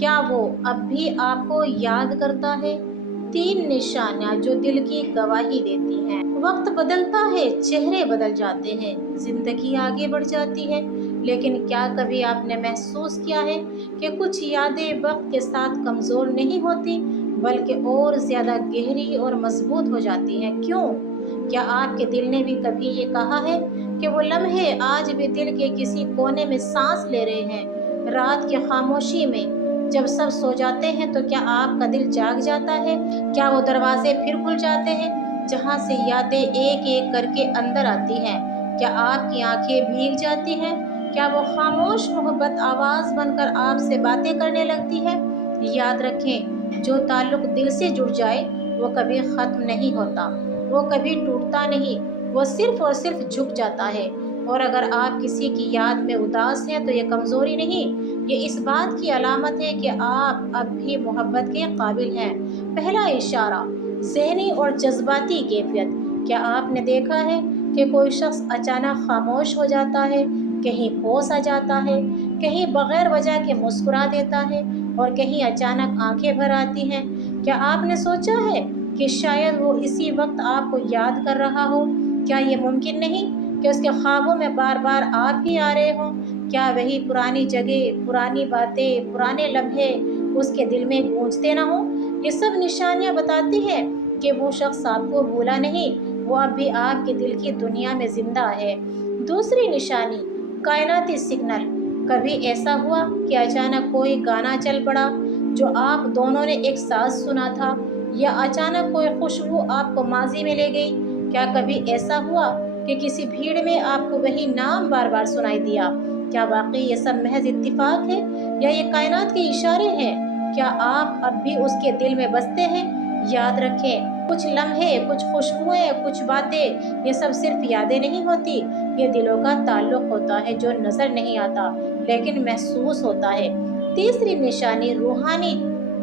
क्या वो अब भी आपको याद करता है? 3 निशानियाँ जो दिल की गवाही देती हैं। वक्त बदलता है, चेहरे बदल जाते हैं, जिंदगी आगे बढ़ जाती है, लेकिन क्या कभी आपने महसूस किया है कि कुछ यादें वक्त के साथ कमजोर नहीं होती, बल्कि और ज्यादा गहरी और मजबूत हो जाती हैं? क्यों? क्या आपके दिल ने भी कभी ये कहा है कि वो लम्हे आज भी दिल के किसी कोने में सांस ले रहे हैं? रात की खामोशी में जब सब सो जाते हैं तो क्या आपका दिल जाग जाता है? क्या वो दरवाजे फिर खुल जाते हैं जहाँ से यादें एक एक करके अंदर आती हैं? क्या आपकी आंखें भीग जाती हैं? क्या वो खामोश मोहब्बत आवाज बनकर आपसे बातें करने लगती है? याद रखें, जो ताल्लुक दिल से जुड़ जाए वो कभी खत्म नहीं होता, वो कभी टूटता नहीं, वो सिर्फ और सिर्फ झुक जाता है। और अगर आप किसी की याद में उदास हैं तो ये कमजोरी नहीं, ये इस बात की अलामत है कि आप अब भी मोहब्बत के काबिल हैं। पहला इशारा, ज़हनी और जज्बाती कैफियत। क्या आपने देखा है कि कोई शख्स अचानक खामोश हो जाता है, कहीं होश आ जाता है, कहीं बगैर वजह के मुस्कुरा देता है और कहीं अचानक आंखें भर आती हैं? क्या आपने सोचा है कि शायद वो इसी वक्त आपको याद कर रहा हो? क्या ये मुमकिन नहीं कि उसके ख्वाबों में बार बार आप ही आ रहे हों? क्या वही पुरानी जगह, पुरानी बातें, पुराने लम्हे उसके दिल में गूंजते ना हो? ये सब निशानियां बताती हैं कि वो शख्स आपको भूला नहीं, वो अब भी आपके दिल की दुनिया में जिंदा है। दूसरी निशानी, कायनाती सिग्नल। कभी ऐसा हुआ कि अचानक कोई गाना चल पड़ा जो आप दोनों ने एक साथ सुना था, या अचानक कोई खुशबू आपको माजी में ले गई? क्या कभी ऐसा हुआ कि किसी भीड़ में आपको वही नाम बार बार सुनाई दिया? क्या वाकई ये सब महज इत्तेफाक है या ये कायनात के इशारे हैं? क्या आप अब भी उसके दिल में बसते हैं? याद रखें, कुछ लम्हे, कुछ खुशबुएं, कुछ बातें, ये सब सिर्फ यादें नहीं होती, ये दिलों का ताल्लुक होता है जो नजर नहीं आता लेकिन महसूस होता है। तीसरी निशानी, रूहानी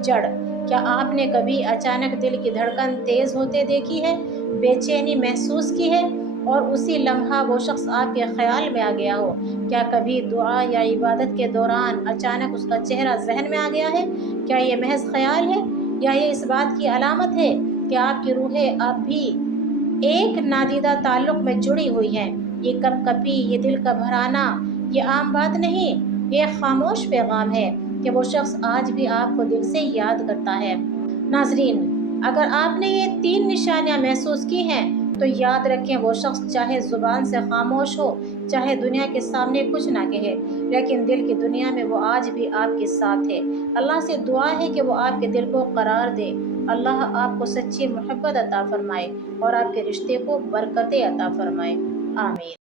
जड़। क्या आपने कभी अचानक दिल की धड़कन तेज होते देखी है, बेचैनी महसूस की है और उसी लम्हा वो शख्स आपके ख्याल में आ गया हो? क्या कभी दुआ या इबादत के दौरान अचानक उसका चेहरा जहन में आ गया है? क्या ये महज ख्याल है या ये इस बात की अलामत है कि आपकी रूहें अब भी एक नादीदा ताल्लुक में जुड़ी हुई हैं? ये कपकपी, ये दिल का भराना, ये आम बात नहीं, ये खामोश पैगाम है कि वो शख्स आज भी आपको दिल से याद करता है। नाजरीन, अगर आपने ये 3 निशानियां महसूस की हैं तो याद रखें, वो शख्स चाहे जुबान से खामोश हो, चाहे दुनिया के सामने कुछ ना कहे, लेकिन दिल की दुनिया में वो आज भी आपके साथ है। अल्लाह से दुआ है कि वो आपके दिल को करार दे। अल्लाह आपको सच्ची मोहब्बत अता फरमाए और आपके रिश्ते को बरकतें अता फरमाए। आमीन।